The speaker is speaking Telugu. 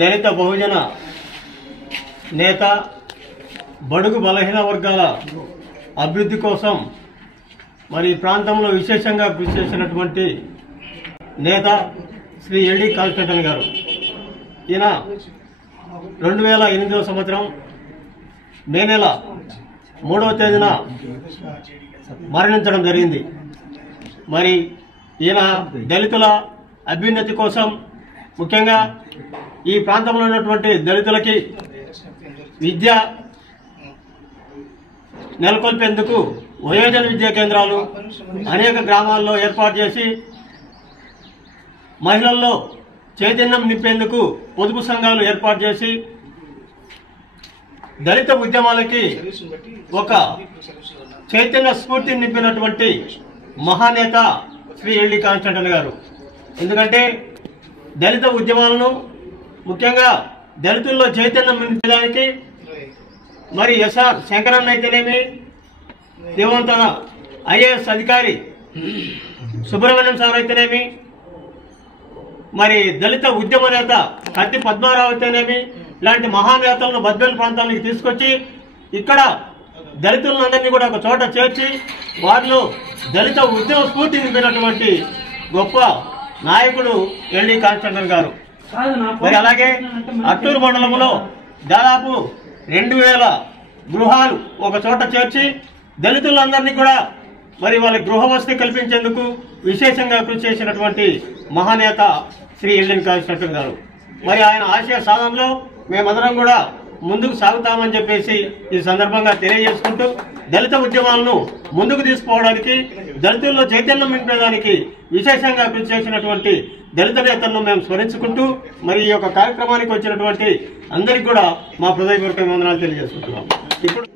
దళిత బహుజన నేత, బడుగు బలహీన వర్గాల అభివృద్ధి కోసం మరి ప్రాంతంలో విశేషంగా కృషి చేసినటువంటి నేత శ్రీ ఎల్డి కాన్స్టంటన్ గారు. ఈయన 2008వ సంవత్సరం మే నెల 3వ తేదీన మరణించడం జరిగింది. మరి ఈయన దళితుల అభ్యున్నతి కోసం, ముఖ్యంగా ఈ ప్రాంతంలో ఉన్నటువంటి దళితులకి విద్య నెలకొల్పేందుకు వయోజన విద్యా కేంద్రాలు అనేక గ్రామాల్లో ఏర్పాటు చేసి మహిళల్లో చైతన్యం నింపేందుకు పొదుపు సంఘాలు ఏర్పాటు చేసి దళిత ఉద్యమాలకి ఒక చైతన్య స్ఫూర్తిని నింపినటువంటి మహానేత శ్రీ ఎల్డి కాన్స్టంటన్ గారు. ఎందుకంటే దళిత ఉద్యమాలను, ముఖ్యంగా దళితుల్లో చైతన్యం నింపడానికి మరి ఎస్ఆర్ శంకరన్న అయితేనేమి, దేవంతన ఐఏఎస్ అధికారి సుబ్రహ్మణ్యం సార్ అయితేనేమి, మరి దళిత ఉద్యమ నేత కత్తి పద్మారావు అయితేనేమి, ఇలాంటి మహానేతలను బద్వేలు ప్రాంతానికి తీసుకొచ్చి ఇక్కడ దళితులందరినీ కూడా ఒక చోట చేర్చి వారిలో దళిత ఉద్యమ స్ఫూర్తి నింపినటువంటి గొప్ప నాయకుడు ఎల్డి కాన్స్టంటన్ గారు. మరి అలాగే అట్టూరు మండలంలో దాదాపు 2000 గృహాలు ఒక చోట చేర్చి దళితులందరినీ కూడా మరి వాళ్ళ గృహ వసతి కల్పించేందుకు విశేషంగా కృషి చేసినటువంటి మహానేత శ్రీ ఎల్డి కాన్స్టంటన్ గారు. మరి ఆయన ఆశయ సాధనలో మేమందరం కూడా ముందుకు సాగుతామని చెప్పేసి ఈ సందర్భంగా తెలియజేసుకుంటూ, దళిత ఉద్యమాలను ముందుకు తీసుకుపోవడానికి, దళితుల్లో చైతన్యం నింపేదానికి విశేషంగా కృషి చేసినటువంటి దళిత నేతలను మేము స్మరించుకుంటూ, మరి ఈ యొక్క కార్యక్రమానికి వచ్చినటువంటి అందరికీ కూడా మా హృదయపూర్వక వందనాలు తెలియజేసుకుంటున్నాం. ఇప్పుడు